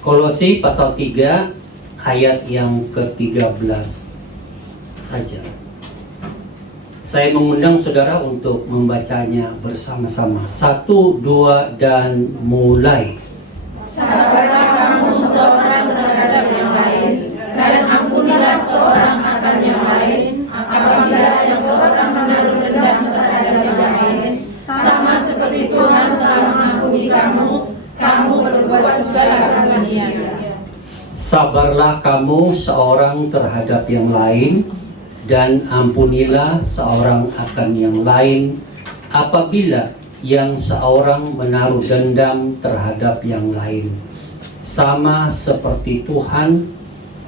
Kolose pasal 3 ayat yang ke-13 saja. Saya mengundang saudara untuk membacanya bersama-sama. 1, 2, dan mulai. Sabarlah kamu seorang terhadap yang lain, dan ampunilah seorang akan yang lain, apabila yang seorang menaruh dendam terhadap yang lain, sama seperti Tuhan telah mengampuni kamu, kamu berbuat juga akan dia. Sabarlah kamu seorang terhadap yang lain, dan ampunilah seorang akan yang lain, apabila yang seorang menaruh dendam terhadap yang lain, sama seperti Tuhan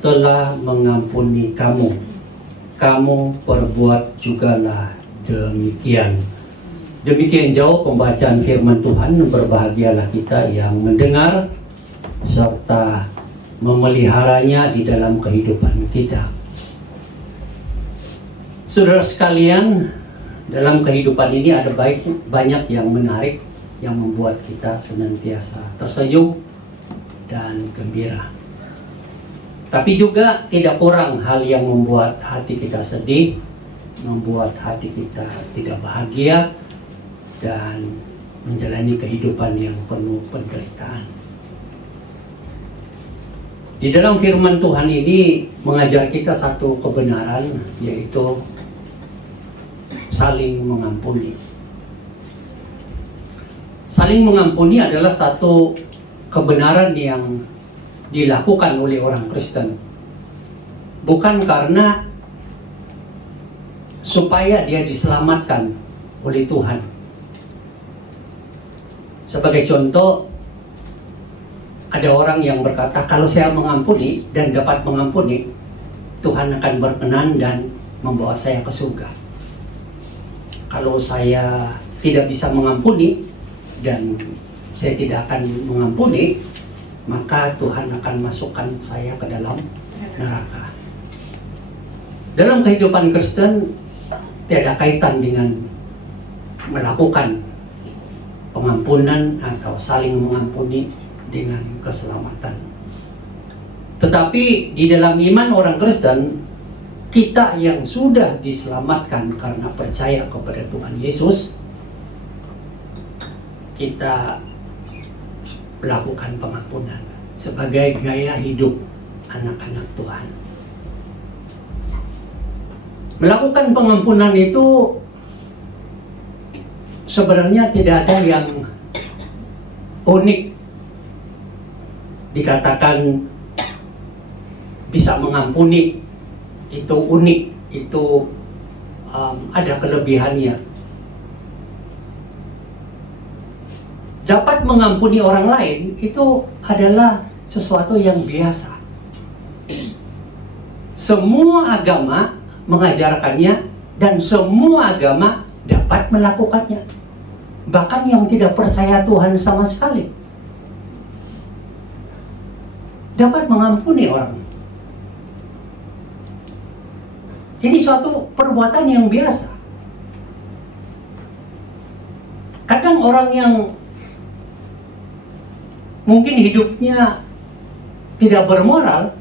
telah mengampuni kamu, kamu perbuat jugalah demikian. Demikian jauh pembacaan firman Tuhan. Berbahagialah kita yang mendengar serta memeliharanya di dalam kehidupan kita. Saudara sekalian, dalam kehidupan ini ada banyak yang menarik, yang membuat kita senantiasa tersenyum dan gembira. Tapi juga tidak kurang hal yang membuat hati kita sedih, membuat hati kita tidak bahagia, dan menjalani kehidupan yang penuh penderitaan. Di dalam firman Tuhan ini mengajar kita satu kebenaran, yaitu saling mengampuni. Saling mengampuni adalah satu kebenaran yang dilakukan oleh orang Kristen, bukan karena supaya dia diselamatkan oleh Tuhan. Sebagai contoh, ada orang yang berkata, kalau saya mengampuni dan dapat mengampuni, Tuhan akan berkenan dan membawa saya ke surga. Kalau saya tidak bisa mengampuni dan saya tidak akan mengampuni, maka Tuhan akan masukkan saya ke dalam neraka. Dalam kehidupan Kristen tidak ada kaitan dengan melakukan pengampunan atau saling mengampuni dengan keselamatan. Tetapi di dalam iman orang Kristen, kita yang sudah diselamatkan karena percaya kepada Tuhan Yesus, kita melakukan pengampunan sebagai gaya hidup anak-anak Tuhan. Melakukan pengampunan itu sebenarnya tidak ada yang unik. Dikatakan bisa mengampuni itu unik, itu ada kelebihannya. Dapat mengampuni orang lain itu adalah sesuatu yang biasa. Semua agama mengajarkannya dan semua agama dapat melakukannya. Bahkan yang tidak percaya Tuhan sama sekali dapat mengampuni orang. Ini suatu perbuatan yang biasa. Kadang orang yang mungkin hidupnya tidak bermoral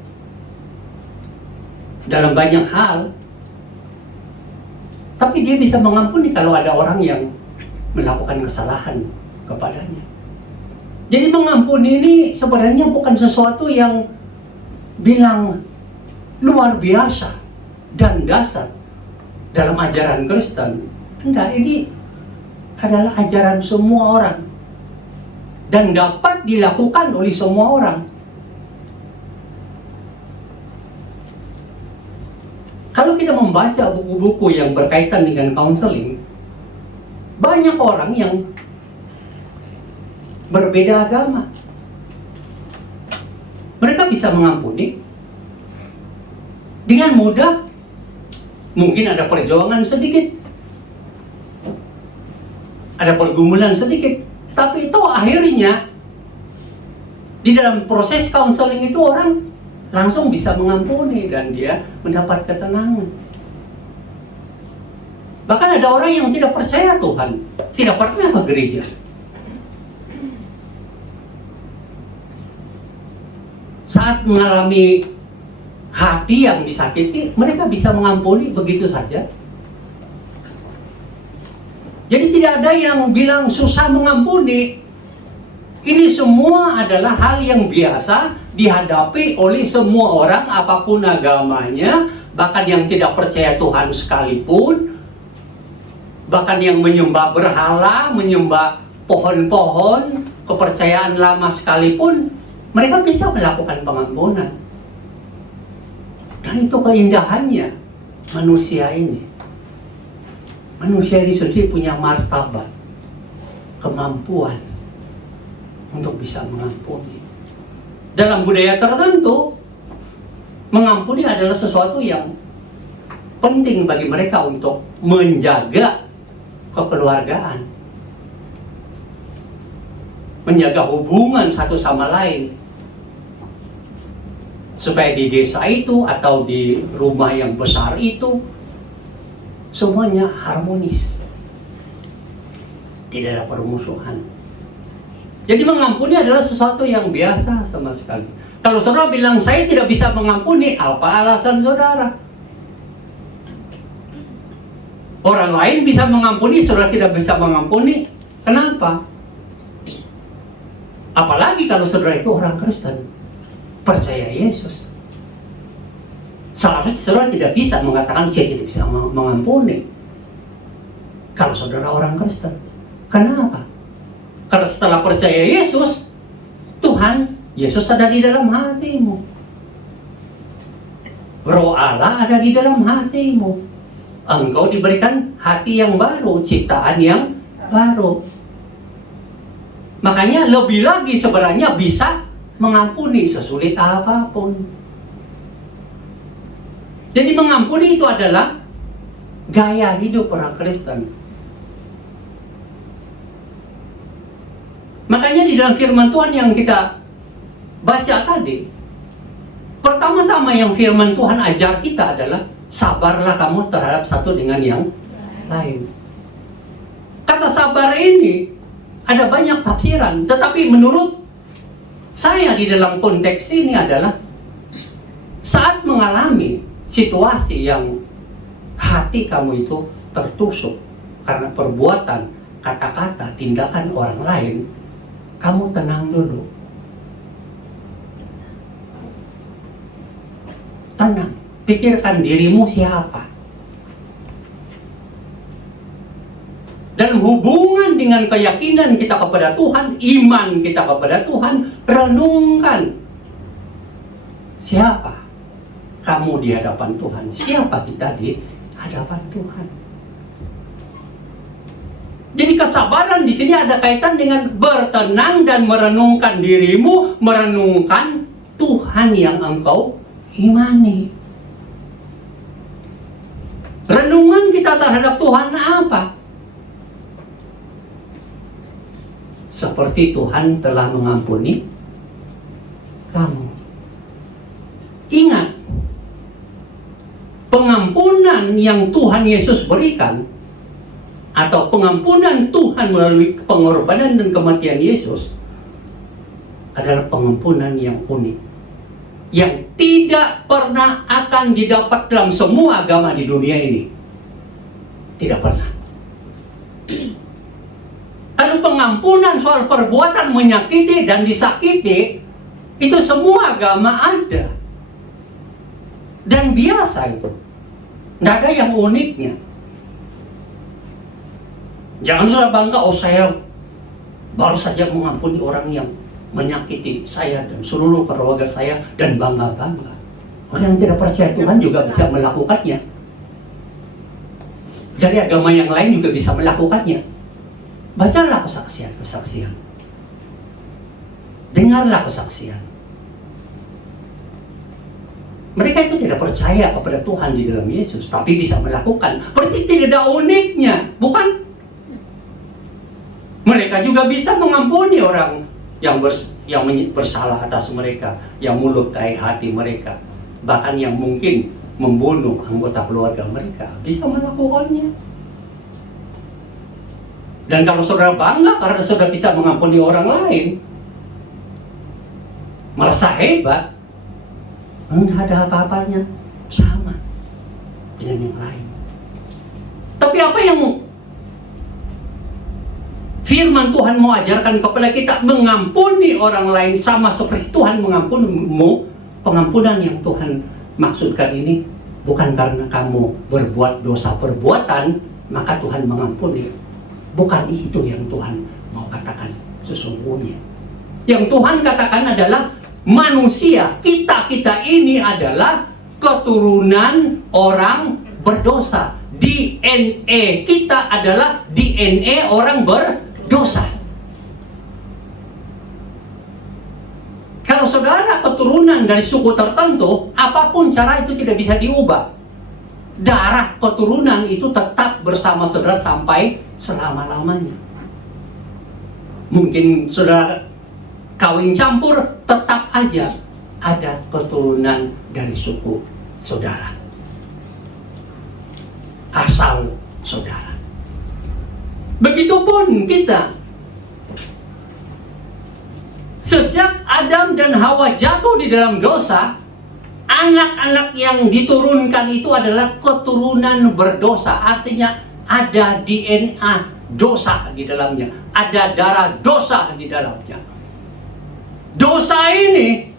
dalam banyak hal, tapi dia bisa mengampuni kalau ada orang yang melakukan kesalahan kepadanya. Jadi mengampuni ini sebenarnya bukan sesuatu yang bilang luar biasa dan dasar dalam ajaran Kristen. Enggak, ini adalah ajaran semua orang dan dapat dilakukan oleh semua orang. Kalau kita membaca buku-buku yang berkaitan dengan counseling, banyak orang yang berbeda agama. Mereka bisa mengampuni dengan mudah. Mungkin ada perjuangan sedikit, ada pergumulan sedikit, tapi itu akhirnya di dalam proses counseling itu orang langsung bisa mengampuni dan dia mendapat ketenangan. Bahkan ada orang yang tidak percaya Tuhan, tidak pernah ke gereja, saat mengalami hati yang disakiti, mereka bisa mengampuni begitu saja. Jadi tidak ada yang bilang susah mengampuni. Ini semua adalah hal yang biasa dihadapi oleh semua orang apapun agamanya, bahkan yang tidak percaya Tuhan sekalipun, bahkan yang menyembah berhala, menyembah pohon-pohon, kepercayaan lama sekalipun, mereka bisa melakukan pengampunan. Dan itu keindahannya manusia ini. Manusia ini sendiri punya martabat, kemampuan untuk bisa mengampuni. Dalam budaya tertentu, mengampuni adalah sesuatu yang penting bagi mereka untuk menjaga kekeluargaan, menjaga hubungan satu sama lain, supaya di desa itu atau di rumah yang besar itu semuanya harmonis, tidak ada permusuhan. Jadi mengampuni adalah sesuatu yang biasa sama sekali. Kalau saudara bilang saya tidak bisa mengampuni, apa alasan saudara? Orang lain bisa mengampuni, saudara tidak bisa mengampuni. Kenapa? Apalagi kalau saudara itu orang Kristen, percaya Yesus. Seharusnya saudara tidak bisa mengatakan saya tidak bisa mengampuni kalau saudara orang Kristen. Kenapa? Karena setelah percaya Yesus, Tuhan Yesus ada di dalam hatimu. Roh Allah ada di dalam hatimu. Engkau diberikan hati yang baru, ciptaan yang baru. Makanya lebih lagi sebenarnya bisa mengampuni sesulit apapun. Jadi mengampuni itu adalah gaya hidup orang Kristen. Makanya di dalam firman Tuhan yang kita baca tadi, pertama-tama yang firman Tuhan ajar kita adalah sabarlah kamu terhadap satu dengan yang lain. Kata sabar ini ada banyak tafsiran, tetapi menurut saya di dalam konteks ini adalah saat mengalami situasi yang hati kamu itu tertusuk karena perbuatan, kata-kata, tindakan orang lain, kamu tenang dulu. Tenang, pikirkan dirimu siapa. Dan hubungan dengan keyakinan kita kepada Tuhan, iman kita kepada Tuhan, renungkan siapa kamu di hadapan Tuhan, siapa kita di hadapan Tuhan. Jadi kesabaran di sini ada kaitan dengan bertenang dan merenungkan dirimu, merenungkan Tuhan yang engkau imani. Renungan kita terhadap Tuhan apa? Seperti Tuhan telah mengampuni kamu. Ingat, pengampunan yang Tuhan Yesus berikan, atau pengampunan Tuhan melalui pengorbanan dan kematian Yesus, adalah pengampunan yang unik, yang tidak pernah akan didapat dalam semua agama di dunia ini. Tidak pernah. Lalu pengampunan soal perbuatan menyakiti dan disakiti, itu semua agama ada. Dan biasa itu. Tidak ada yang uniknya. Jangan salah bangga, oh saya baru saja mengampuni orang yang menyakiti saya dan seluruh keluarga saya, dan bangga-bangga. Orang yang tidak percaya Tuhan juga bisa melakukannya. Dari agama yang lain juga bisa melakukannya. Bacalah kesaksian. Dengarlah kesaksian. Mereka itu tidak percaya kepada Tuhan di dalam Yesus, tapi bisa melakukan. Berarti tidak ada uniknya, bukan? Mereka juga bisa mengampuni orang yang bersalah atas mereka, yang melukai hati mereka, bahkan yang mungkin membunuh anggota keluarga mereka, bisa melakukannya. Dan kalau saudara bangga karena saudara bisa mengampuni orang lain, merasa hebat, Enggak ada apa-apanya, sama dengan yang lain. Tapi apa yang firman Tuhan mau ajarkan kepada kita? Mengampuni orang lain sama seperti Tuhan mengampunimu. Pengampunan yang Tuhan maksudkan ini bukan karena kamu berbuat dosa perbuatan maka Tuhan mengampuni. Bukan itu yang Tuhan mau katakan sesungguhnya. Yang Tuhan katakan adalah manusia, kita ini adalah keturunan orang berdosa. DNA kita adalah DNA orang berdosa. Kalau saudara keturunan dari suku tertentu, apapun cara itu tidak bisa diubah. Darah keturunan itu tetap bersama saudara sampai selama-lamanya. Mungkin saudara kawin campur, tetap aja ada keturunan dari suku saudara, asal saudara. Begitupun kita. Sejak Adam dan Hawa jatuh di dalam dosa, anak-anak yang diturunkan itu adalah keturunan berdosa. Artinya ada DNA dosa di dalamnya, ada darah dosa di dalamnya. Dosa ini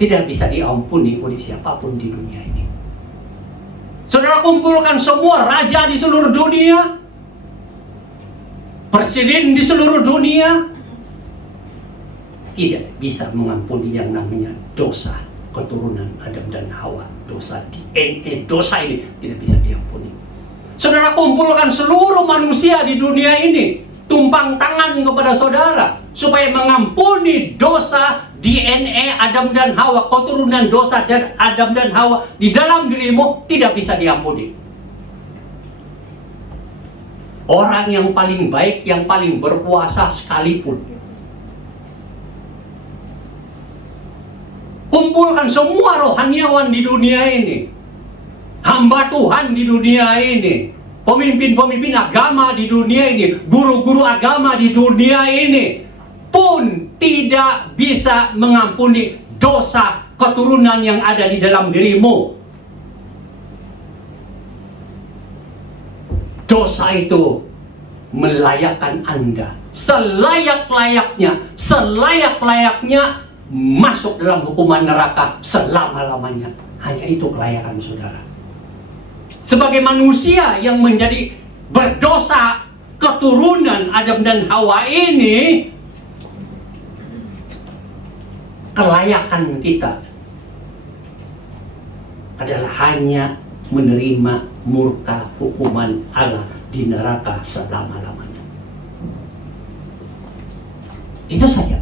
tidak bisa diampuni oleh siapapun di dunia ini. Saudara kumpulkan semua raja di seluruh dunia, presiden di seluruh dunia, tidak bisa mengampuni yang namanya dosa keturunan Adam dan Hawa. Dosa DNA, dosa ini tidak bisa diampuni. Saudara kumpulkan seluruh manusia di dunia ini, tumpang tangan kepada saudara supaya mengampuni dosa DNA Adam dan Hawa, keturunan dosa dan Adam dan Hawa di dalam dirimu, tidak bisa diampuni. Orang yang paling baik, yang paling berpuasa sekalipun, kumpulkan semua rohaniawan di dunia ini, hamba Tuhan di dunia ini, pemimpin-pemimpin agama di dunia ini, guru-guru agama di dunia ini, pun tidak bisa mengampuni dosa keturunan yang ada di dalam dirimu. Dosa itu melayakkan Anda selayak-layaknya masuk dalam hukuman neraka selama-lamanya. Hanya itu kelayakan saudara. Sebagai manusia yang menjadi berdosa keturunan Adam dan Hawa ini, kelayakan kita adalah hanya menerima murka hukuman Allah di neraka selama-lamanya. Itu saja.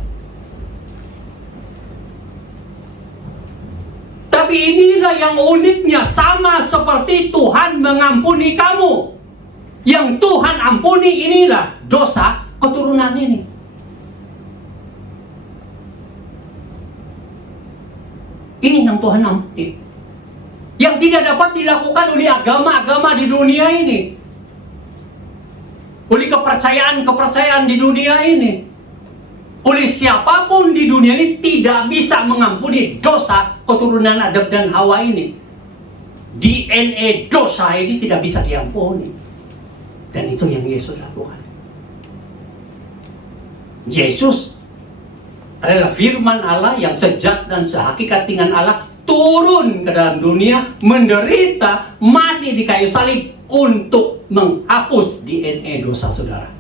Tapi inilah yang uniknya, sama seperti Tuhan mengampuni kamu. Yang Tuhan ampuni inilah dosa keturunan ini. Ini yang Tuhan ampuni. Yang tidak dapat dilakukan oleh agama-agama di dunia ini, oleh kepercayaan-kepercayaan di dunia ini, oleh siapapun di dunia ini tidak bisa mengampuni dosa keturunan Adam dan Hawa ini. DNA dosa ini tidak bisa diampuni. Dan itu yang Yesus lakukan. Yesus adalah firman Allah yang sejat dan sehakikat dengan Allah, turun ke dalam dunia, menderita, mati di kayu salib untuk menghapus DNA dosa saudara,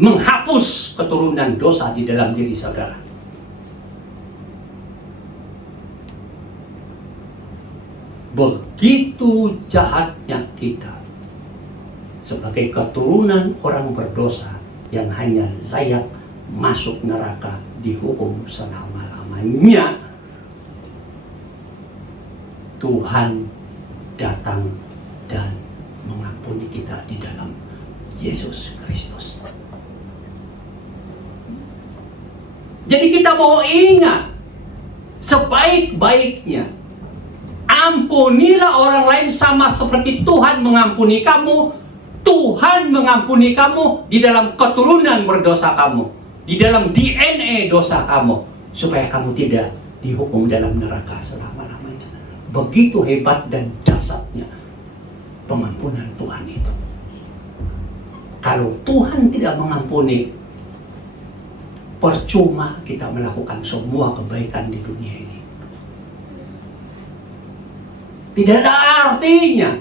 menghapus keturunan dosa di dalam diri saudara. Begitu jahatnya kita sebagai keturunan orang berdosa yang hanya layak masuk neraka, dihukum selama-lamanya. Tuhan datang dan mengampuni kita di dalam Yesus Kristus. Jadi kita mau ingat, sebaik-baiknya ampunilah orang lain sama seperti Tuhan mengampuni kamu. Tuhan mengampuni kamu di dalam keturunan berdosa kamu. di dalam DNA dosa kamu, supaya kamu tidak dihukum dalam neraka selama-lamanya. Begitu hebat dan dahsyatnya pengampunan Tuhan itu. Kalau Tuhan tidak mengampuni, percuma kita melakukan semua kebaikan di dunia ini. Tidak ada artinya.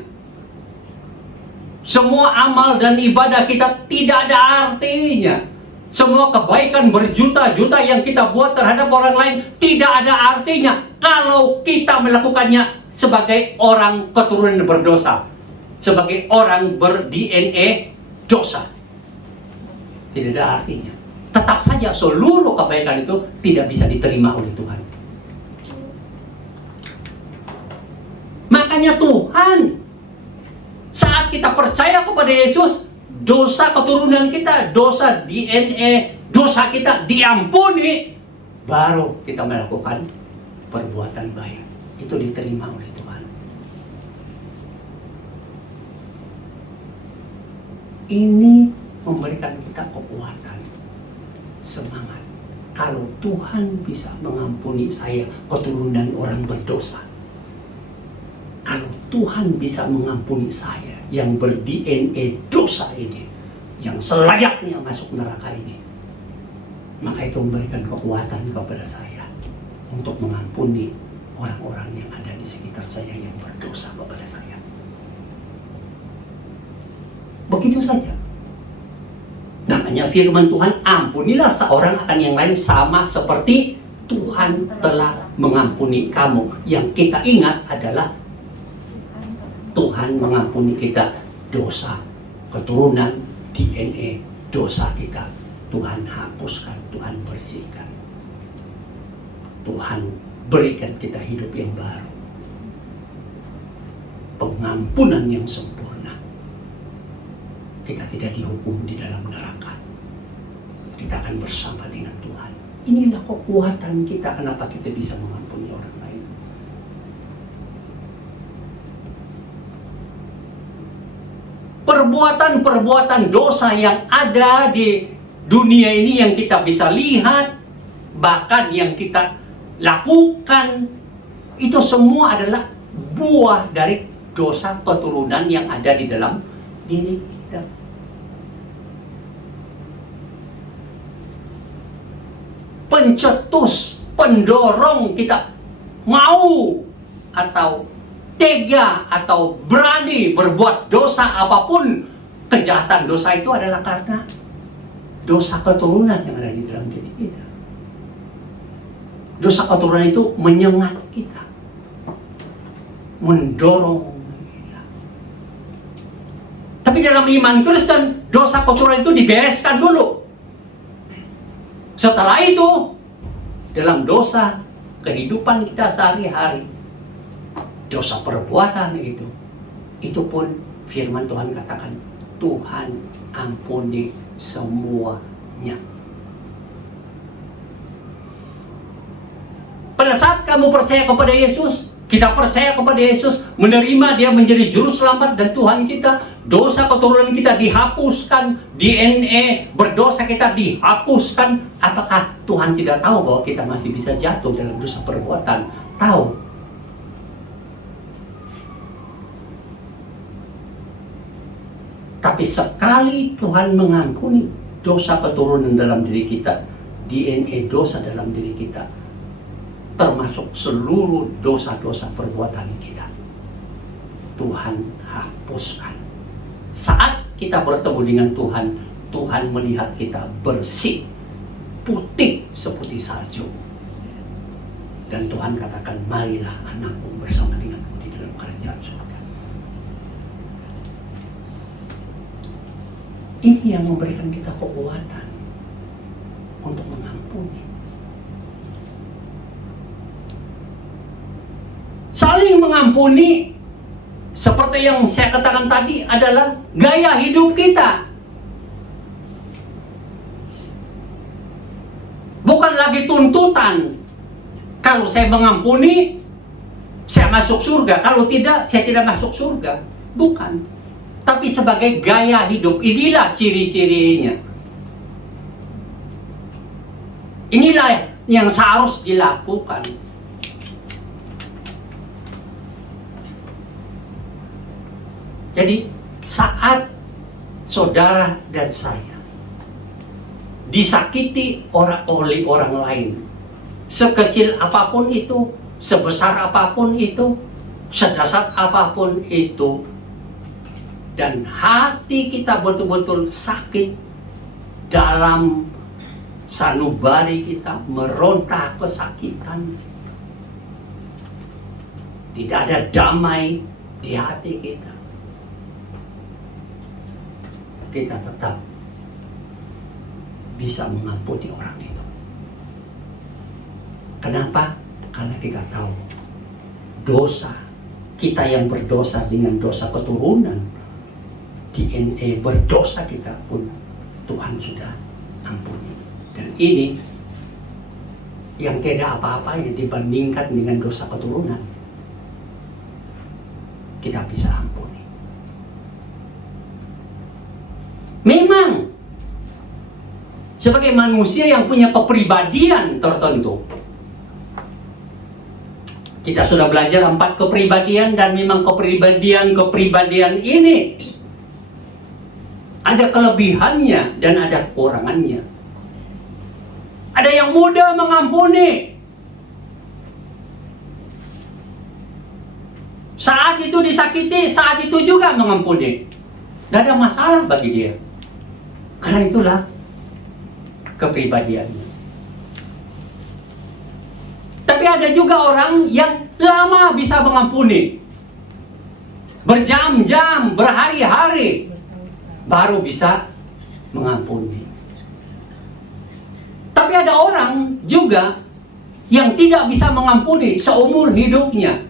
Semua amal dan ibadah kita tidak ada artinya. Semua kebaikan berjuta-juta yang kita buat terhadap orang lain tidak ada artinya kalau kita melakukannya sebagai orang keturunan berdosa, sebagai orang ber-DNA dosa. Tidak ada artinya. Tetap saja seluruh kebaikan itu tidak bisa diterima oleh Tuhan. Makanya Tuhan, saat kita percaya kepada Yesus, dosa keturunan kita, dosa DNA, dosa kita diampuni, baru kita melakukan perbuatan baik. Itu diterima oleh Tuhan. Ini memberikan kita kekuatan, semangat. Kalau Tuhan bisa mengampuni saya, keturunan orang berdosa, kalau Tuhan bisa mengampuni saya yang ber-DNA dosa ini, yang selayaknya masuk neraka ini, maka itu memberikan kekuatan kepada saya untuk mengampuni orang-orang yang ada di sekitar saya yang berdosa kepada saya. Begitu saja. Namanya firman Tuhan, ampunilah seorang akan yang lain sama seperti Tuhan telah mengampuni kamu. Yang kita ingat adalah Tuhan mengampuni kita dosa keturunan DNA dosa kita. Tuhan hapuskan, Tuhan bersihkan. Tuhan berikan kita hidup yang baru. Pengampunan yang sempurna. Kita tidak dihukum di dalam neraka. Kita akan bersama dengan Tuhan. Inilah kekuatan kita, kenapa kita bisa mengampuni orang lain. Perbuatan-perbuatan dosa yang ada di dunia ini yang kita bisa lihat, bahkan yang kita lakukan, itu semua adalah buah dari dosa keturunan yang ada di dalam diri kita. Pencetus, pendorong kita mau atau tega atau berani berbuat dosa apapun, kejahatan dosa itu adalah karena dosa keturunan yang ada di dalam diri kita. Dosa keturunan itu menyengat kita, mendorong kita. Tapi dalam iman Kristen, dosa keturunan itu dibereskan dulu. Setelah itu, dalam dosa kehidupan kita sehari-hari, dosa perbuatan itu pun firman Tuhan katakan, Tuhan ampuni semuanya. Pada saat kamu percaya kepada Yesus, kita percaya kepada Yesus, menerima Dia menjadi juru selamat dan Tuhan kita, dosa keturunan kita dihapuskan, DNA berdosa kita dihapuskan. Apakah Tuhan tidak tahu bahwa kita masih bisa jatuh dalam dosa perbuatan? Tahu. Tapi sekali Tuhan mengampuni dosa keturunan dalam diri kita, DNA dosa dalam diri kita, termasuk seluruh dosa-dosa perbuatan kita, Tuhan hapuskan. Saat kita bertemu dengan Tuhan, Tuhan melihat kita bersih, putih seperti salju. Dan Tuhan katakan, marilah anakku bersama denganku di dalam kerajaan surga. Ini yang memberikan kita kekuatan untuk mengampuni. Saling mengampuni, seperti yang saya katakan tadi, adalah gaya hidup kita. Bukan lagi tuntutan. Kalau saya mengampuni, saya masuk surga. Kalau tidak, saya tidak masuk surga. Bukan. Tapi sebagai gaya hidup. Inilah ciri-cirinya. Inilah yang seharus dilakukan. Jadi saat saudara dan saya disakiti oleh orang lain, sekecil apapun itu, sebesar apapun itu, sedasar apapun itu, dan hati kita betul-betul sakit, dalam sanubari kita meronta kesakitan, tidak ada damai di hati kita, kita tetap bisa mengampuni orang itu. Kenapa? Karena kita tahu dosa kita yang berdosa dengan dosa keturunan, DNA berdosa kita pun Tuhan sudah ampuni. Dan ini yang tidak apa-apa yang dibandingkan dengan dosa keturunan, kita bisa ampuni. Memang sebagai manusia yang punya kepribadian tertentu, kita sudah belajar 4 kepribadian, dan memang kepribadian ini ada kelebihannya dan ada kekurangannya. Ada yang mudah mengampuni, saat itu disakiti, saat itu juga mengampuni, tidak ada masalah bagi dia, karena itulah kepribadiannya. Tapi ada juga orang yang lama bisa mengampuni, berjam-jam, berhari-hari baru bisa mengampuni. Tapi ada orang juga yang tidak bisa mengampuni seumur hidupnya,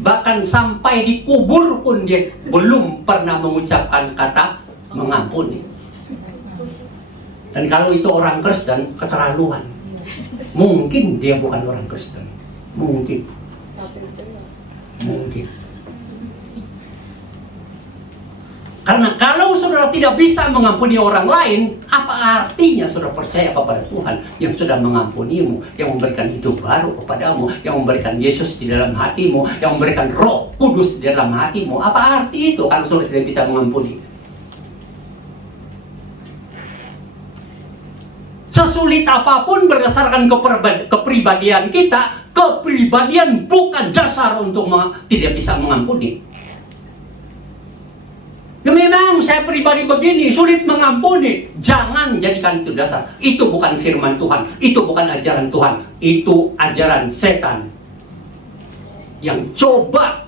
bahkan sampai dikubur pun dia belum pernah mengucapkan kata mengampuni. Dan kalau itu orang Kristen, keterlaluan. Mungkin dia bukan orang Kristen. Mungkin. Karena kalau saudara tidak bisa mengampuni orang lain, apa artinya saudara percaya kepada Tuhan yang sudah mengampunimu, yang memberikan hidup baru kepadamu, yang memberikan Yesus di dalam hatimu, yang memberikan Roh Kudus di dalam hatimu? Apa arti itu kalau saudara tidak bisa mengampuni? Sesulit apapun berdasarkan kepribadian kita, kepribadian bukan dasar untuk tidak bisa mengampuni. Ya memang saya pribadi begini, sulit mengampuni. Jangan jadikan itu dasar. Itu bukan firman Tuhan, itu bukan ajaran Tuhan, itu ajaran setan yang coba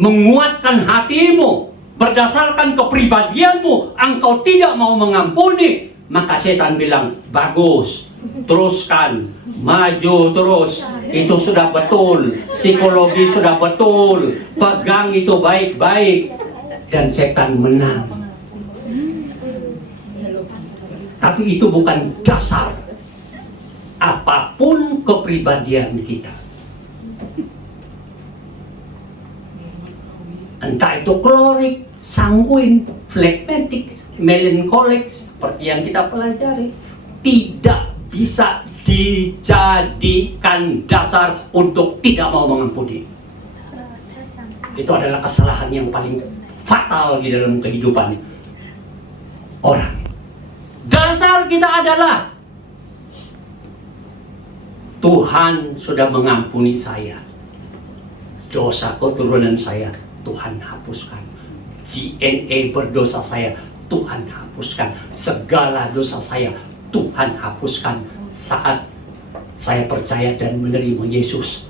menguatkan hatimu berdasarkan kepribadianmu. Engkau tidak mau mengampuni, maka setan bilang, bagus, teruskan, maju terus, itu sudah betul, psikologi sudah betul, pegang itu baik-baik, dan setan menang. Tapi itu bukan dasar apapun kepribadian kita. Entah itu klorik, sanguin, flegmatik, melankolik, seperti yang kita pelajari, tidak bisa dijadikan dasar untuk tidak mau mengampuni. Itu adalah kesalahan yang paling fatal di dalam kehidupan orang. Dasar kita adalah Tuhan sudah mengampuni saya, dosa keturunan saya Tuhan hapuskan, DNA berdosa saya Tuhan hapuskan, segala dosa saya Tuhan hapuskan saat saya percaya dan menerima Yesus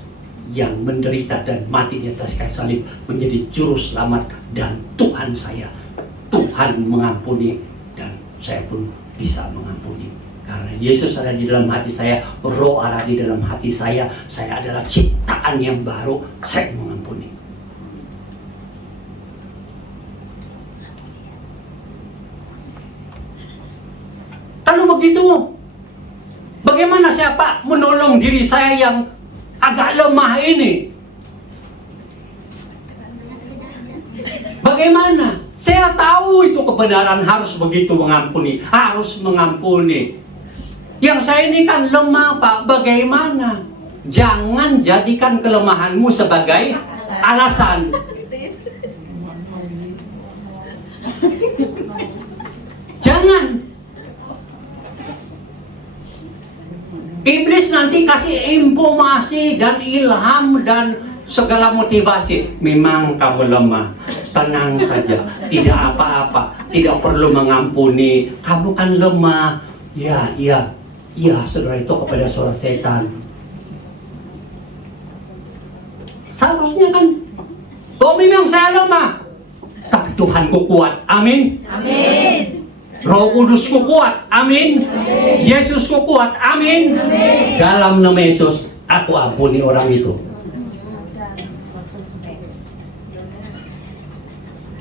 yang menderita dan mati di atas kayu salib menjadi juru selamat dan Tuhan saya. Tuhan mengampuni dan saya pun bisa mengampuni. Karena Yesus ada di dalam hati saya, Roh ada di dalam hati saya adalah ciptaan yang baru, saya mengampuni. Kalau begitu, bagaimana siapa menolong diri saya yang agak lemah ini? Bagaimana? Saya tahu itu kebenaran, harus begitu mengampuni, harus mengampuni. Yang saya ini kan lemah, Pak. Bagaimana? Jangan jadikan kelemahanmu sebagai alasan. Jangan. Iblis nanti kasih informasi dan ilham dan segala motivasi. Memang kamu lemah. Tenang saja. Tidak apa-apa. Tidak perlu mengampuni. Kamu kan lemah. Ya, saudara, itu kepada suara setan. Seharusnya kan, oh memang saya lemah, tapi Tuhanku kuat. Amin. Amin. Roh Kudusku kuat. Amin. Yesusku kuat. Amin. Dalam nama Yesus, aku ampuni orang itu.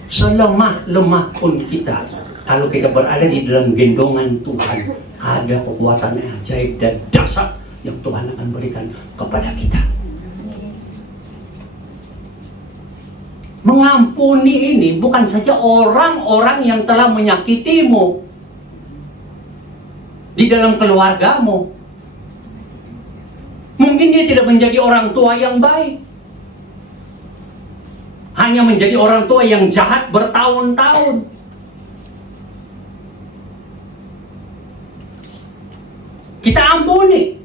Selemah-lemah pun kita, kalau kita berada di dalam gendongan Tuhan, ada kekuatan ajaib dan dahsyat yang Tuhan akan berikan kepada kita. Mengampuni ini bukan saja orang-orang yang telah menyakitimu di dalam keluargamu. Mungkin dia tidak menjadi orang tua yang baik, hanya menjadi orang tua yang jahat bertahun-tahun. Kita ampuni.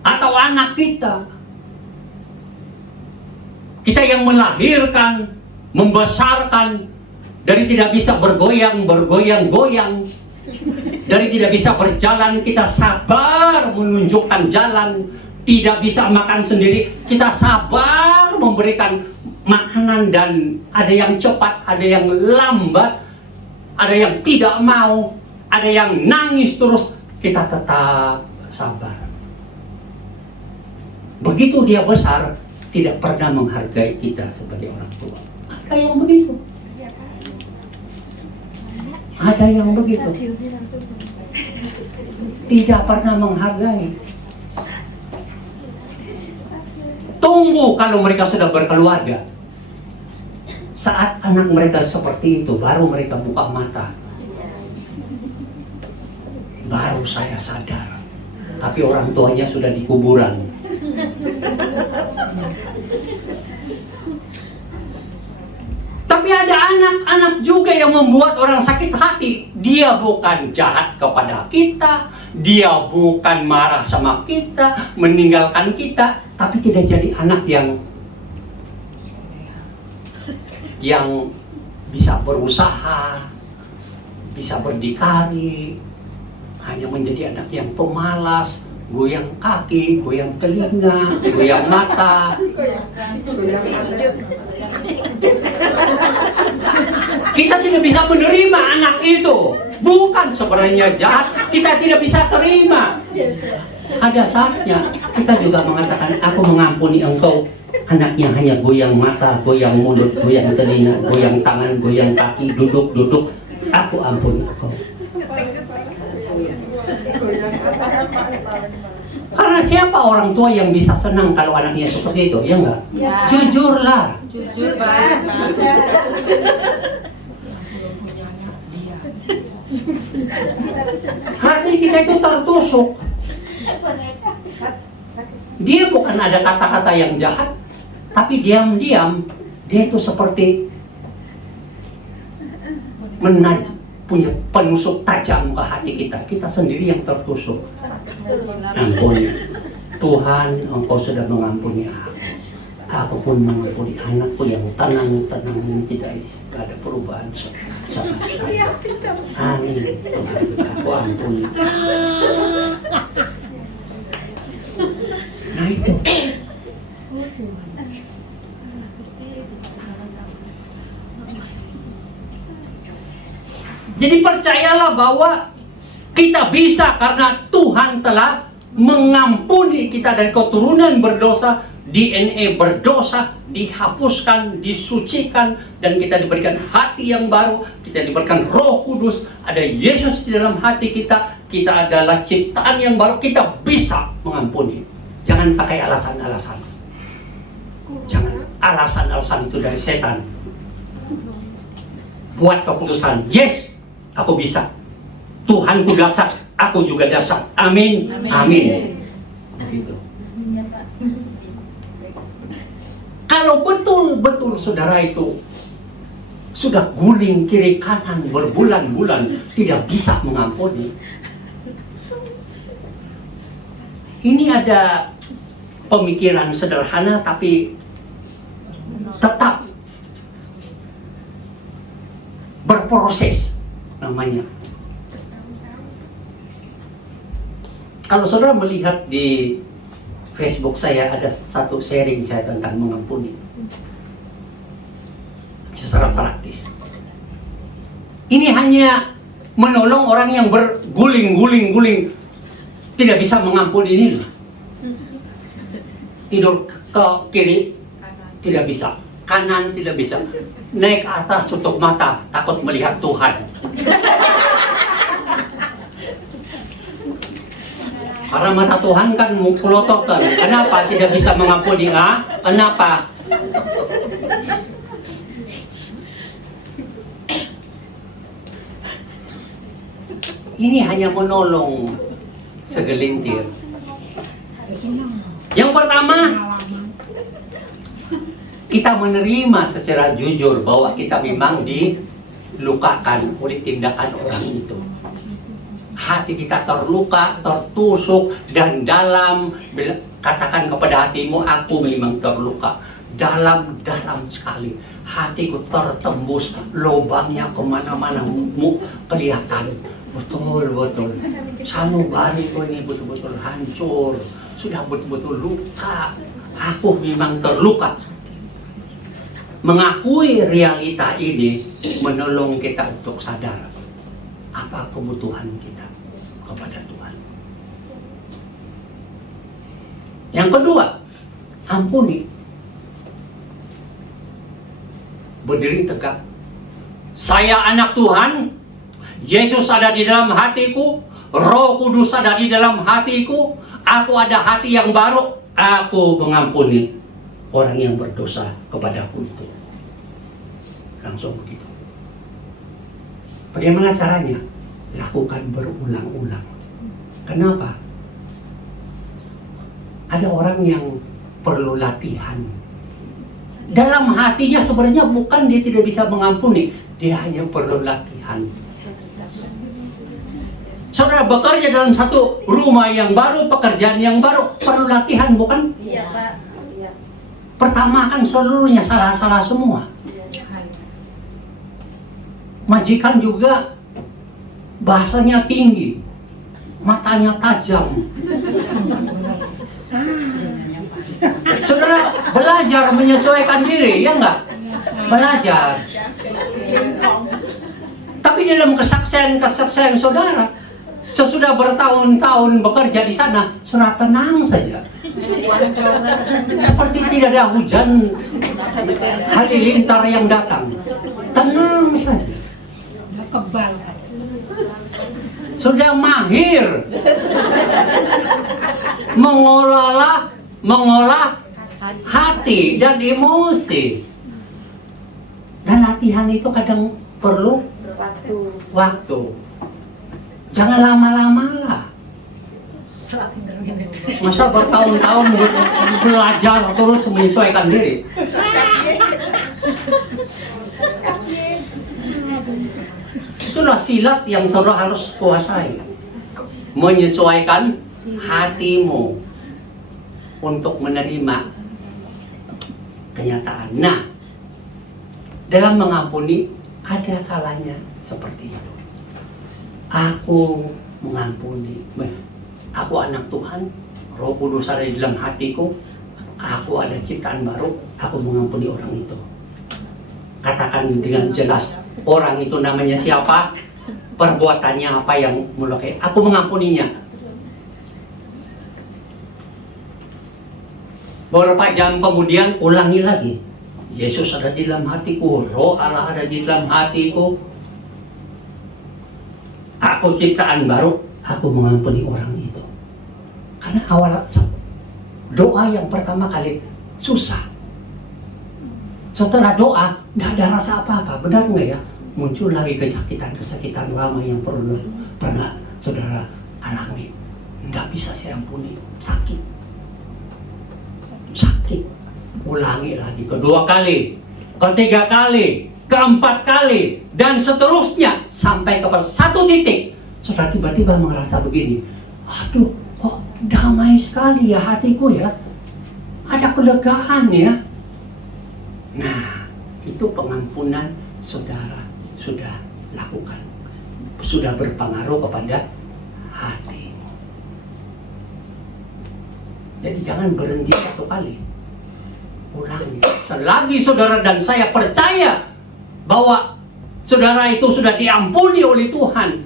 Atau anak kita yang melahirkan, membesarkan, dari tidak bisa bergoyang-goyang, dari tidak bisa berjalan, kita sabar menunjukkan jalan, tidak bisa makan sendiri, kita sabar memberikan makanan, dan ada yang cepat, ada yang lambat, ada yang tidak mau, ada yang nangis terus, kita tetap sabar. Begitu dia besar, tidak pernah menghargai kita sebagai orang tua. Ada yang begitu. Ada yang begitu. Tidak pernah menghargai. Tunggu kalau mereka sudah berkeluarga. Saat anak mereka seperti itu, baru mereka buka mata. Baru saya sadar. Tapi orang tuanya sudah di kuburan. Tapi ada anak-anak juga yang membuat orang sakit hati. Dia bukan jahat kepada kita, dia bukan marah sama kita, meninggalkan kita, tapi tidak jadi anak yang bisa berusaha, bisa berdikari, hanya menjadi anak yang pemalas, goyang kaki, goyang telinga, goyang mata. Kita tidak bisa menerima anak itu. Bukan sebenarnya jahat, kita tidak bisa terima. Ada saatnya kita juga mengatakan, aku mengampuni engkau, anak yang hanya goyang mata, goyang mulut, goyang telinga, goyang tangan, goyang kaki, duduk. Aku ampuni engkau. Karena siapa orang tua yang bisa senang kalau anaknya seperti itu, ya enggak? Ya. Jujurlah. Jujur, Pak. Hati kita itu tertusuk. Dia bukan ada kata-kata yang jahat, tapi diam-diam dia itu seperti punya penusuk tajam ke hati kita. Kita sendiri yang tertusuk. Ampuni. Tuhan, engkau sudah mengampuni aku. Aku pun mengampuni anakku yang tenang ini, tidak ada perubahan sama sekali. Amin. Tuhan, aku ampuni. Nah itu. Jadi percayalah bahwa kita bisa karena Tuhan telah mengampuni kita dari keturunan berdosa, DNA berdosa, dihapuskan, disucikan, dan kita diberikan hati yang baru, kita diberikan Roh Kudus, ada Yesus di dalam hati kita, kita adalah ciptaan yang baru, kita bisa mengampuni. Jangan pakai alasan-alasan. Jangan, alasan-alasan itu dari setan. buat keputusan, yes, aku bisa. Tuhanku dasar, aku juga dasar. Amin. Amin. Begitu. Kalau betul-betul saudara itu sudah guling kiri kanan berbulan-bulan tidak bisa mengampuni. Ini ada pemikiran sederhana tapi tetap berproses namanya. Kalau saudara melihat di Facebook saya ada satu sharing saya tentang mengampuni secara praktis. Ini hanya menolong orang yang berguling-guling tidak bisa mengampuni ini. Tidur ke kiri tidak bisa, kanan tidak bisa, naik ke atas tutup mata takut melihat Tuhan. Karena mata Tuhan kan melotokan. Kenapa tidak bisa mengampuni? Kenapa? Ini hanya menolong segelintir. Yang pertama, kita menerima secara jujur bahwa kita memang dilukakan oleh tindakan orang itu. Hati kita terluka, tertusuk, dan dalam, katakan kepada hatimu, aku memang terluka. Dalam sekali. Hatiku tertembus, lubangnya kemana-mana kelihatan. Betul-betul. Sanubari ini betul-betul hancur. Sudah betul-betul luka. Aku memang terluka. Mengakui realita ini menolong kita untuk sadar apa kebutuhan kita kepada Tuhan. Yang kedua, ampuni. Berdiri tegak. Saya anak Tuhan, Yesus ada di dalam hatiku, Roh Kudus ada di dalam hatiku, aku ada hati yang baru, aku mengampuni orang yang berdosa kepadaku itu. Langsung begitu. Bagaimana caranya? Lakukan berulang-ulang. Kenapa? Ada orang yang perlu latihan. Dalam hatinya sebenarnya bukan dia tidak bisa mengampuni, dia hanya perlu latihan. Saudara bekerja dalam satu rumah yang baru, pekerjaan yang baru, perlu latihan, bukan? Iya, Pak. Iya. Pertama kan seluruhnya salah-salah semua. Majikan juga bahasanya tinggi, matanya tajam. Saudara belajar menyesuaikan diri, ya enggak? Belajar. Tapi dalam kesaksian saudara, sesudah bertahun-tahun bekerja di sana, saudara tenang saja. Seperti tidak ada hujan halilintar yang datang. Tenang saja. Kebal. Sudah mahir mengolah hati dan emosi. Dan latihan itu kadang perlu waktu. Jangan lama-lama lah. Masa bertahun-tahun belajar terus menyesuaikan diri. Itulah silat yang saudara harus kuasai. Menyesuaikan hatimu untuk menerima kenyataan. Nah, dalam mengampuni ada kalanya seperti itu. Aku mengampuni. Aku anak Tuhan, Roh Kudus ada di dalam hatiku. Aku ada ciptaan baru, aku mengampuni orang itu. Katakan dengan jelas, orang itu namanya siapa, perbuatannya apa yang melukai. Aku mengampuninya. Beberapa jam kemudian ulangi lagi. Yesus ada di dalam hatiku, Roh Allah ada di dalam hatiku. Aku ciptaan baru, aku mengampuni orang itu. Karena awal doa yang pertama kali susah. Setelah doa, tidak ada rasa apa-apa. Benar nggak ya? muncul lagi kesakitan-kesakitan lama yang pernah saudara alami. Tidak bisa saya ampuni. Sakit. Ulangi lagi, kedua kali, ketiga kali, keempat kali, dan seterusnya sampai kepada satu titik. Saudara tiba-tiba merasa begini, aduh, kok damai sekali ya hatiku ya, ada kelegaan ya. Nah, itu pengampunan saudara sudah lakukan, sudah berpengaruh kepada hati. Jadi jangan berhenti satu kali, ulangi. Selagi saudara dan saya percaya bahwa saudara itu sudah diampuni oleh Tuhan,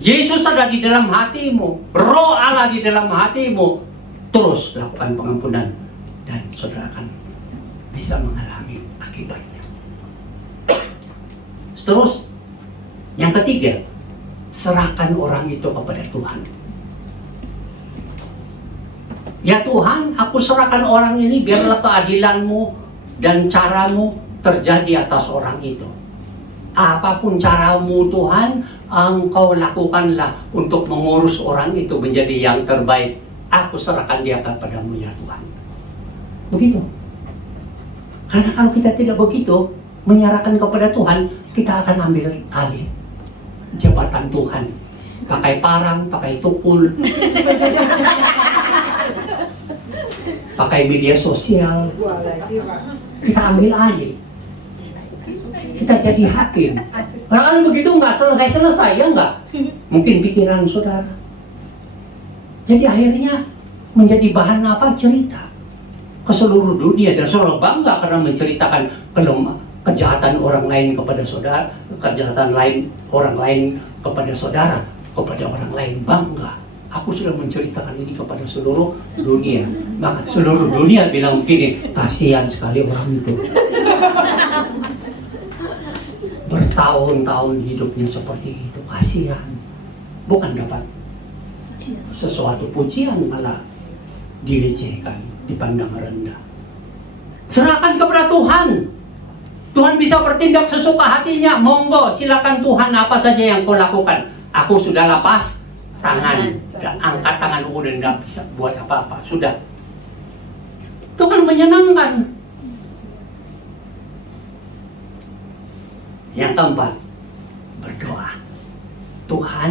Yesus ada di dalam hatimu, Roh Allah di dalam hatimu, terus lakukan pengampunan dan saudara akan bisa mengalami akibatnya. Terus yang ketiga, serahkan orang itu kepada Tuhan. Ya Tuhan, aku serahkan orang ini, biarlah keadilan-Mu dan cara-Mu terjadi atas orang itu. Apapun cara-Mu Tuhan, Engkau lakukanlah untuk mengurus orang itu menjadi yang terbaik. Aku serahkan dia kepada-Mu ya Tuhan. Begitu. Karena kalau kita tidak begitu, menyerahkan kepada Tuhan, kita akan ambil alih jabatan Tuhan. Pakai parang, pakai tukul, pakai media sosial, kita ambil alih. Kita jadi hakim. Kalau begitu nggak selesai-selesai, ya nggak? Mungkin pikiran saudara. Jadi akhirnya menjadi bahan apa? Cerita ke seluruh dunia, dan saudara bangga karena menceritakan kejahatan orang lain kepada saudara, kejahatan orang lain kepada saudara, kepada orang lain, bangga. Aku sudah menceritakan ini kepada seluruh dunia. Maka seluruh dunia bilang begini, kasihan sekali orang itu. Bertahun-tahun hidupnya seperti itu, kasihan. Bukan dapat sesuatu pujian, malah dilecehkan, dipandang rendah. Serahkan kepada Tuhan. Tuhan bisa bertindak sesuka hatinya. Monggo, silakan Tuhan, apa saja yang kau lakukan. Aku sudah lepas tangan, dan angkat tangan dan tidak bisa buat apa-apa. Sudah. Tuhan menyenangkan. Yang keempat, berdoa. Tuhan,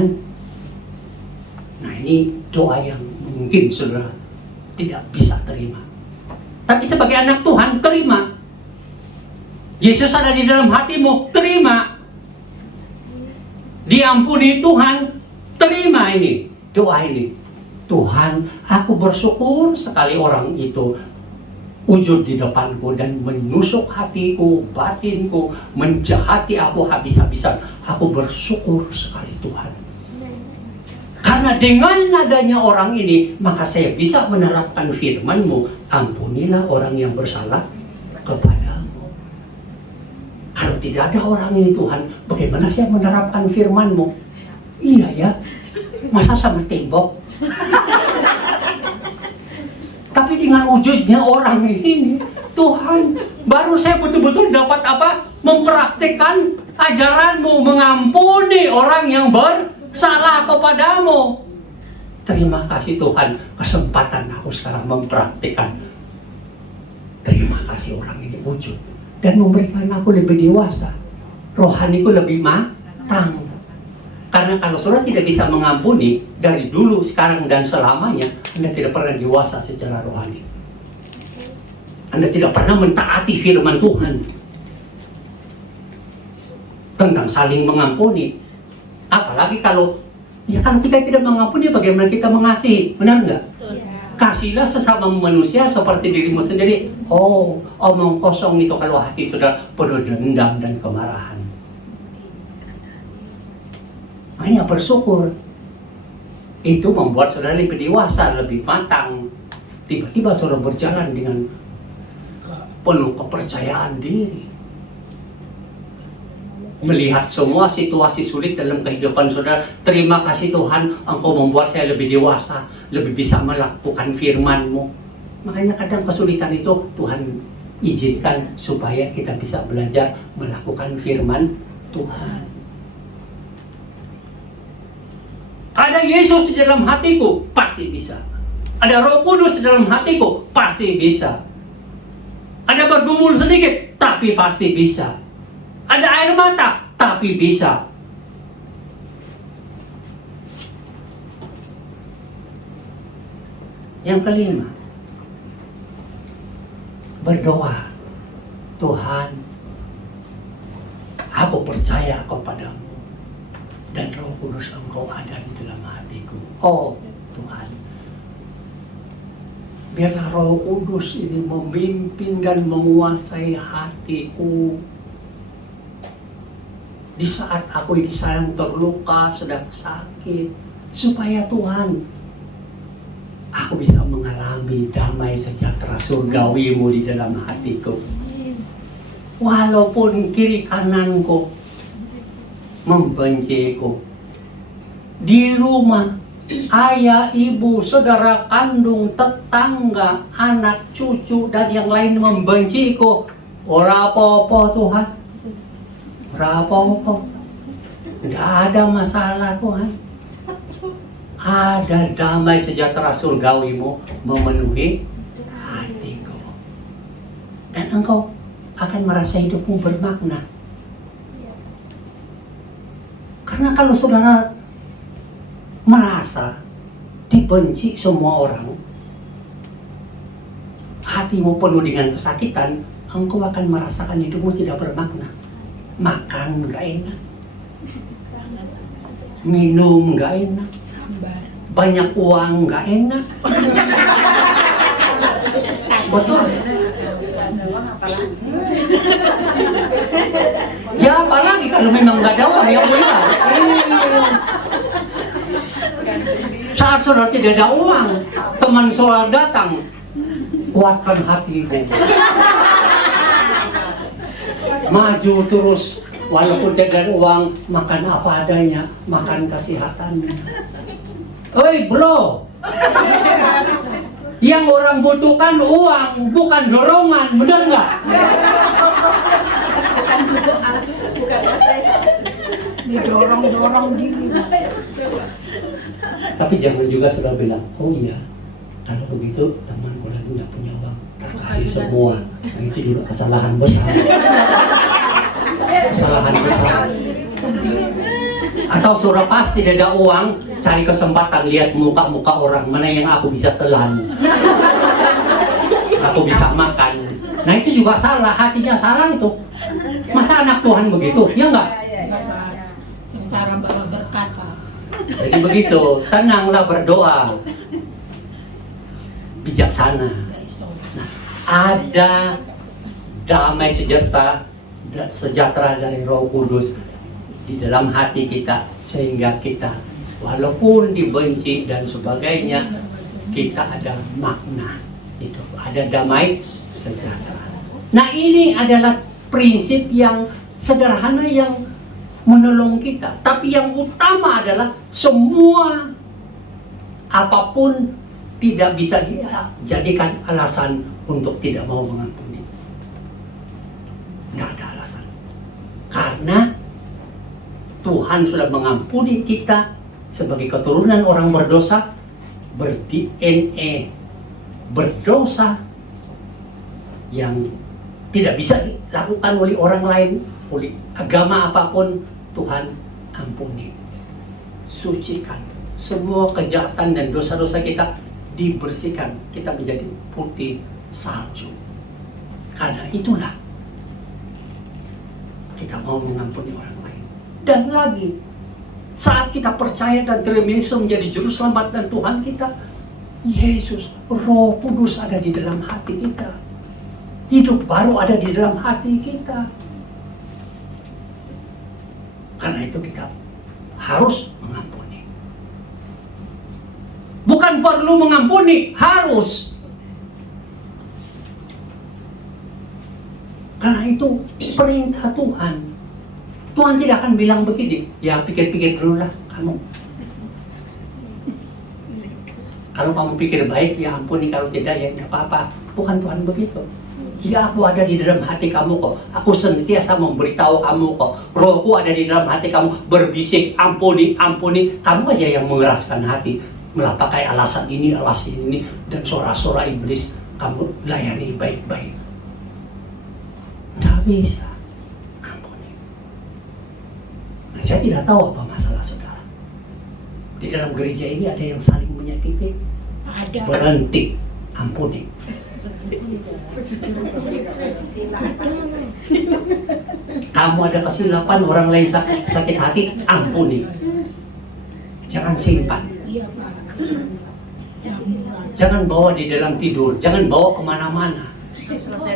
nah ini doa yang mungkin saudara tidak bisa terima. Tapi sebagai anak Tuhan, terima. Yesus ada di dalam hatimu, terima. Diampuni Tuhan, terima ini, doa ini. Tuhan, aku bersyukur sekali orang itu wujud di depanku dan menusuk hatiku, batinku, menjahati aku habis-habisan. Aku bersyukur sekali Tuhan. Karena dengan adanya orang ini, maka saya bisa menerapkan firman-Mu, ampunilah orang yang bersalah kepadamu. Kalau tidak ada orang ini Tuhan, bagaimana saya menerapkan firman-Mu? Iya ya, masa sama tembok? Tapi dengan wujudnya orang ini, Tuhan, baru saya betul-betul dapat apa? Mempraktikkan ajaran-Mu, mengampuni orang yang bersalah kepadamu. Terima kasih Tuhan, kesempatan aku sekarang mempraktikkan. Terima kasih orang ini wujud dan memberikan aku lebih dewasa, rohaniku lebih matang. Karena kalau saudara tidak bisa mengampuni dari dulu, sekarang, dan selamanya, Anda tidak pernah dewasa secara rohani. Anda tidak pernah mentaati firman Tuhan tentang saling mengampuni. Apalagi kalau kita tidak mengampuni, bagaimana kita mengasihi? Benar nggak? Kasihlah sesama manusia seperti dirimu sendiri. Oh, omong kosong itu kalau hati saudara penuh dendam dan kemarahan. Makanya bersyukur. Itu membuat saudara lebih dewasa, lebih matang. Tiba-tiba saudara berjalan dengan penuh kepercayaan diri. Melihat semua situasi sulit dalam kehidupan saudara, terima kasih Tuhan, Engkau membuat saya lebih dewasa, lebih bisa melakukan firman-Mu. Makanya kadang kesulitan itu Tuhan izinkan supaya kita bisa belajar melakukan firman Tuhan. Ada Yesus di dalam hatiku, pasti bisa. Ada Roh Kudus di dalam hatiku, pasti bisa. Ada bergumul sedikit, tapi pasti bisa. Ada air mata, tapi bisa. Yang kelima, berdoa. Tuhan, aku percaya kepadamu dan Roh Kudus Engkau ada di dalam hatiku. Oh Tuhan, biarlah Roh Kudus ini memimpin dan menguasai hatiku. Di saat aku ini sedang terluka, sedang sakit, supaya Tuhan, aku bisa mengalami damai sejahtera surgawi-Mu di dalam hatiku. Walaupun kiri kananku membenciku, di rumah, ayah, ibu, saudara kandung, tetangga, anak, cucu, dan yang lain membenciku, ora apa-apa Tuhan. Ora apa-apa. Tidak ada masalah Tuhan. Ada damai sejahtera surgawi-Mu memenuhi hatiku. Dan engkau akan merasa hidupmu bermakna. Karena kalau saudara merasa dibenci semua orang, hatimu penuh dengan kesakitan, engkau akan merasakan hidupmu tidak bermakna. Makan nggak enak, minum nggak enak, banyak uang nggak enak. Betul. Ya apalagi kalau memang nggak ada uang, ya boleh. Saat saudara tidak ada uang, teman saudara datang, kuatkan hatimu. Maju terus, walaupun tidak ada uang, makan apa adanya, makan kesehatannya. Oi bro, yang orang butuhkan uang, bukan dorongan, benar nggak? Didorong-dorong gini. Tapi jangan juga sudah bilang, oh iya, kalau begitu temanku lagi nggak punya uang, tak kasih semua. Nah, itu juga kesalahan besar. Kesalahan besar. Atau sudah pasti tidak ada uang, cari kesempatan lihat muka-muka orang mana yang aku bisa telan, aku bisa makan. Nah itu juga salah, hatinya salah itu. Masa anak Tuhan begitu, ya enggak? Sengsara bawa berkat. Jadi begitu, tenanglah berdoa, bijaksana. Nah, ada damai sejahtera dari Roh Kudus di dalam hati kita, sehingga kita walaupun dibenci dan sebagainya, kita ada makna, itu ada damai sejahtera. Nah ini adalah prinsip yang sederhana yang menolong kita, tapi yang utama adalah semua apapun tidak bisa dijadikan alasan untuk tidak mau mengampuni. Tidak ada alasan, karena Tuhan sudah mengampuni kita sebagai keturunan orang berdosa, ber-DNA berdosa yang tidak bisa dilakukan oleh orang lain, oleh agama apapun. Tuhan ampuni, sucikan semua kejahatan dan dosa-dosa kita, dibersihkan, kita menjadi putih salju. Karena itulah kita mau mengampuni orang lain. Dan lagi, saat kita percaya dan terima Yesus menjadi juru selamat dan Tuhan kita, Yesus, Roh Kudus ada di dalam hati kita, hidup baru ada di dalam hati kita. Karena itu kita harus mengampuni. Bukan perlu mengampuni, harus. Karena itu perintah Tuhan. Tuhan tidak akan bilang begini, ya pikir-pikir dulu lah kamu. Kalau kamu pikir baik, ya ampuni, kalau tidak ya tidak apa-apa. Bukan Tuhan begitu. Ya, aku ada di dalam hati kamu kok. Aku senantiasa memberitahu kamu kok. Rohku ada di dalam hati kamu, berbisik, ampuni, ampuni. Kamu aja yang mengeraskan hati, malah pakai alasan ini, dan suara-suara iblis kamu layani baik-baik. Tidak bisa. Ampuni. Nah, saya tidak tahu apa masalah saudara. Di dalam gereja ini ada yang saling menyakiti. Ada. Berhenti. Ampuni. Kamu ada kesilapan, orang lain sakit hati, ampuni. Jangan simpan. Iya, Pak. Jangan bawa di dalam tidur, jangan bawa kemana-mana.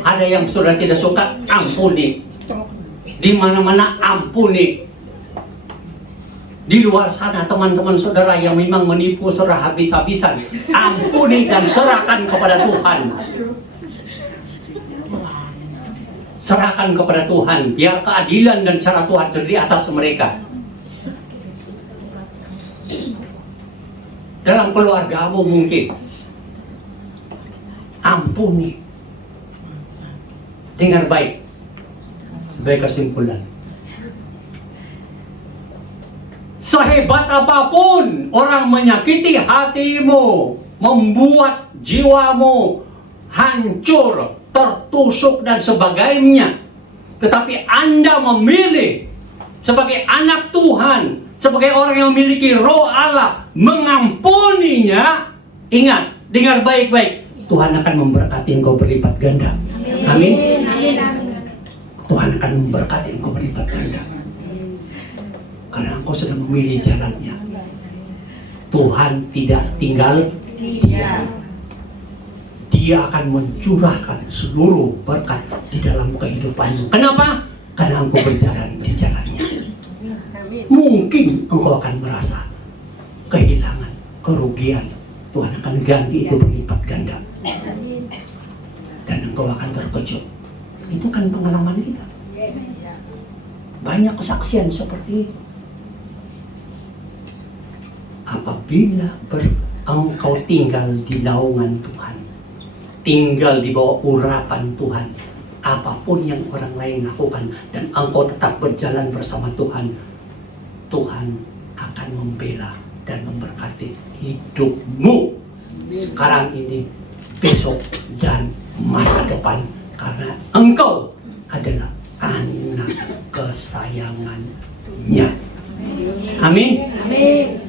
Ada yang sudah tidak suka, ampuni. Di mana-mana ampuni. Di luar sana teman-teman saudara yang memang menipu saudara habis-habisan, ampuni dan serahkan kepada Tuhan. Serahkan kepada Tuhan, biar keadilan dan cara Tuhan di atas mereka. Dalam keluargamu mungkin, ampuni. Dengar baik, sebagai kesimpulan. Sehebat apapun orang menyakiti hatimu, membuat jiwamu hancur, tertusuk dan sebagainya, tetapi Anda memilih sebagai anak Tuhan, sebagai orang yang memiliki roh Allah, mengampuninya. Ingat, dengar baik-baik, Tuhan akan memberkati engkau berlipat ganda. Amin. Tuhan akan memberkati engkau berlipat ganda, karena engkau sudah memilih jalannya. Tuhan tidak tinggal diam. Dia akan mencurahkan seluruh berkat di dalam kehidupanmu. Kenapa? Karena engkau berjalan di jalannya. Mungkin engkau akan merasa kehilangan, kerugian. Tuhan akan ganti itu berlipat ganda. Dan engkau akan terkejut. Itu kan pengalaman kita. Banyak kesaksian seperti itu. Apabila engkau tinggal di naungan Tuhan, tinggal di bawah urapan Tuhan, apapun yang orang lain lakukan, dan engkau tetap berjalan bersama Tuhan, Tuhan akan membela dan memberkati hidupmu sekarang ini, besok, dan masa depan, karena engkau adalah anak kesayangannya. Amin. Amin.